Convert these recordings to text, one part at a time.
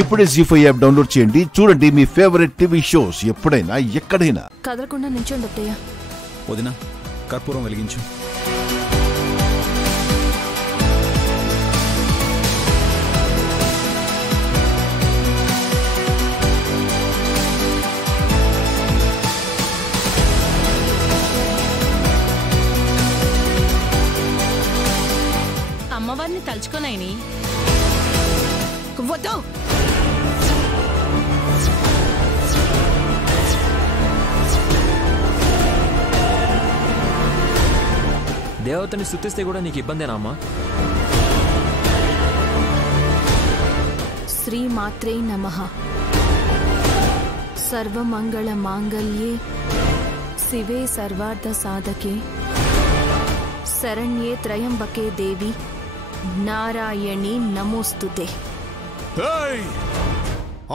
ఇప్పుడే జీ5 app download చేయండి. చూడండి మీ ఫేవరెట్ టీవీ షోస్ ఎప్పుడైనా ఎక్కడైనా. కదలకుండా నించోండి అత్తయ్య. వదినా, కర్పూరం వెలిగించు. అమ్మవారిని తలుచుకోనాయని. వద్దు. దేవతని స్తుతిస్తే కూడా నీకు ఇబ్బందేనా అమ్మా? శ్రీ మాత్రే నమః. సర్వమంగళ మాంగళ్యే శివే సర్వార్థ సాధకే శరణ్యే త్రయంబకే దేవి నారాయణి నమోస్తుతే.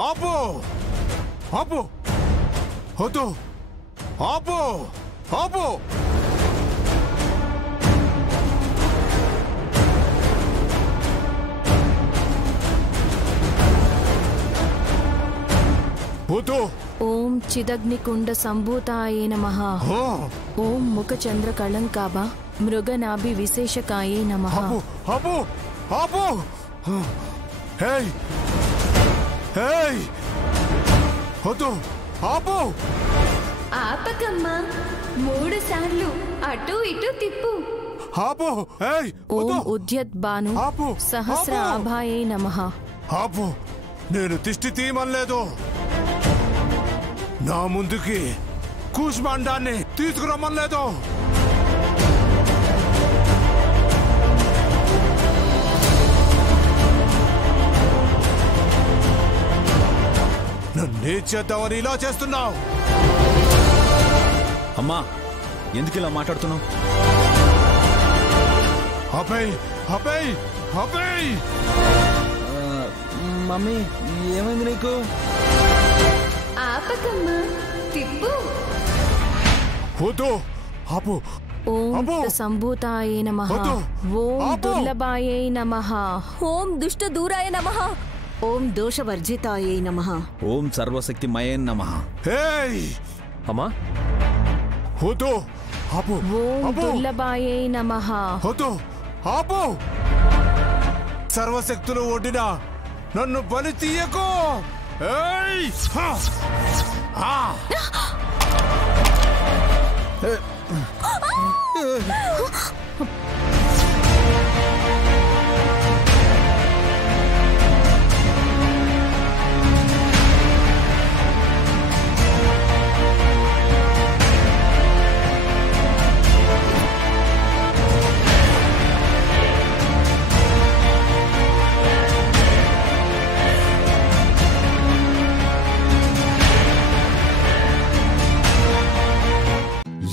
ఆపు ఆపు వద్దు, ఆపు ఆపు. ఓం చిదగ్నికుండ సంభూతాయే నమః. ఓం ముఖ చంద్ర కళంకాభ మృగనాభి విశేషకాయే నమః. ఆపు ఆపు. హేయ్ హేయ్ వద్దు, ఆపు. ఆపకమ్మా, 3 సార్లు అటు ఇటు తిప్పు. ఆపు. ఓం ఉద్యద్భాను సహస్ర ఆభాయే నమః. ఆపు. నేను దిష్టి తీయమనలేదు. నా ముందుకి కూష్మాండాన్ని తీసుకురమ్మనలేదు. నన్నే చేద్దామని ఇలా చేస్తున్నావు. అమ్మా, ఎందుకు ఇలా మాట్లాడుతున్నావు? అపేయ్ అపేయ్ అపేయ్. మమ్మీ, ఏమైంది నీకు? ఆపకమ్మా, తిప్పు. వద్దు, ఆపు. ఓం సంభూతాయే నమః. ఓం దుర్లభాయే నమః. ఓం దుష్ట దూరాయ నమః. ఓం దోషవర్జితాయే నమః. ఓం సర్వశక్తిమయే నమః. హేయ్ అమ్మా, వద్దు, ఆపు. ఓం దుర్లభాయే నమః. వద్దు, ఆపు. సర్వశక్తులు ఒడ్డిన నన్ను బలి తీయకు.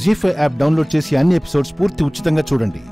జీ5 యాప్ డౌన్లోడ్ చేసి అన్ని ఎపిసోడ్స్ పూర్తి ఉచితంగా చూడండి.